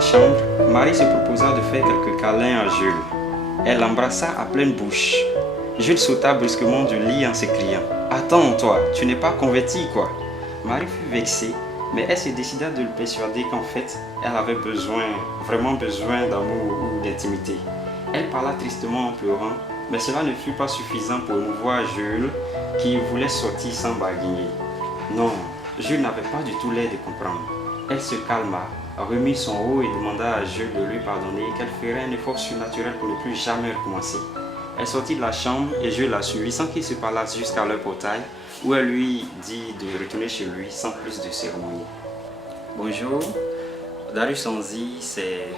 la chambre, Marie se proposa de faire quelques câlins à Jules. Elle l'embrassa à pleine bouche. Jules sauta brusquement du lit en s'écriant « Attends, toi, tu n'es pas converti, quoi ?» Marie fut vexée, mais elle se décida de le persuader qu'en fait, elle avait vraiment besoin d'amour ou d'intimité. Elle parla tristement en pleurant, mais cela ne fut pas suffisant pour émouvoir Jules, qui voulait sortir sans barguigner. Non, Jules n'avait pas du tout l'air de comprendre. Elle se calma, remit son haut et demanda à Jules de lui pardonner, qu'elle ferait un effort surnaturel pour ne plus jamais recommencer. Elle sortit de la chambre et Jules la suivit sans qu'ils se parlassent jusqu'à leur portail, où elle lui dit de retourner chez lui sans plus de cérémonie. Bonjour, Darius Anzi, c'est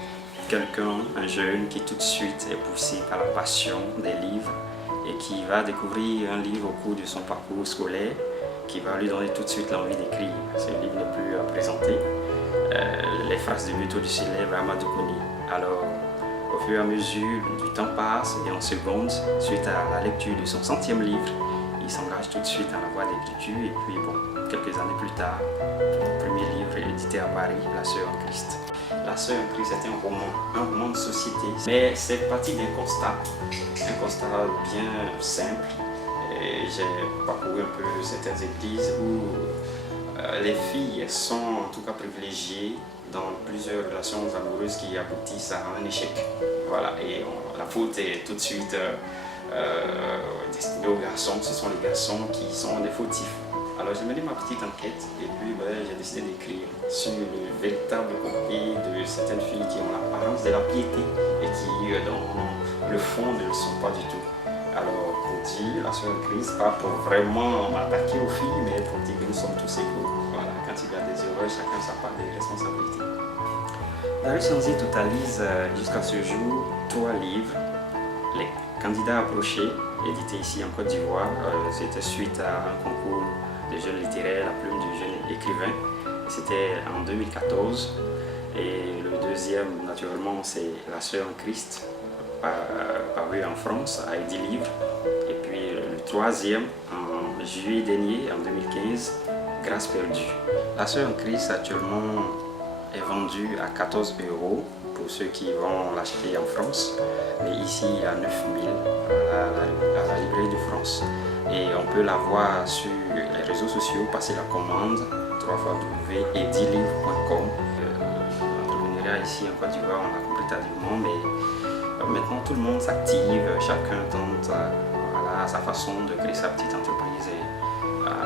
un jeune qui tout de suite est poussé par la passion des livres et qui va découvrir un livre au cours de son parcours scolaire qui va lui donner tout de suite l'envie d'écrire. C'est le livre le plus présenté, les phrases de Muto du célèbre Amadou Kouni. Alors, au fur et à mesure du temps passe et en secondes, suite à la lecture de son 100e livre, il s'engage tout de suite dans la voie d'écriture et puis bon, quelques années plus tard, le premier livre est édité à Paris, La Sœur en Christ. La Sœur en Christ est un roman de société, mais c'est parti d'un constat bien simple. J'ai parcouru un peu certaines églises où les filles sont en tout cas privilégiées dans plusieurs relations amoureuses qui aboutissent à un échec. Voilà, et la faute est tout de suite destinée aux garçons. Ce sont les garçons qui sont des fautifs. Alors j'ai mené ma petite enquête et puis j'ai décidé d'écrire sur le véritable côté de certaines filles qui ont l'apparence de la piété et qui dans le fond ne le sont pas du tout. Alors pour dire, La Sœur en Christ, pas pour vraiment m'attaquer aux filles, mais pour dire que nous sommes tous égaux. Voilà, quand il y a des erreurs, chacun sa part de responsabilité. Darius Anzi totalise jusqu'à ce jour 3 livres. Les candidats approchés, édité ici en Côte d'Ivoire, c'était suite à un concours de jeunes littéraires, la plume du jeune écrivain. C'était en 2014. Et le deuxième, naturellement, c'est La Sœur en Christ, paru en France à Eddy Livre. Et puis le troisième, en juillet dernier, en 2015, Grâce perdue. La Sœur en Christ actuellement est vendue à 14 € pour ceux qui vont l'acheter en France, mais ici à 9 000 à la librairie de France. Et on peut la voir sur les réseaux sociaux, passer la commande www.edilivre.com. L'entrepreneuriat ici en Côte d'Ivoire, on a compris tardivement, mais maintenant tout le monde s'active, chacun tente à sa façon de créer sa petite entreprise et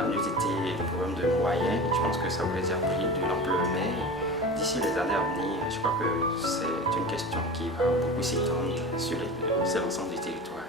nous était le problème de moyens. Je pense que ça aurait déjà pris de l'ampleur, mais d'ici les années à venir, je crois que c'est une question qui va beaucoup s'étendre sur l'ensemble du territoire.